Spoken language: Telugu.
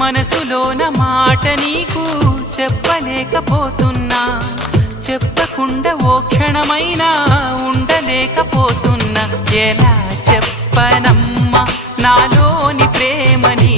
మనసులోన మాట నీకు చెప్పలేకపోతున్నా, చెప్పకుండా ఓ క్షణమైనా ఉండలేకపోతున్నా. ఎలా చెప్పనమ్మా నాలోని ప్రేమని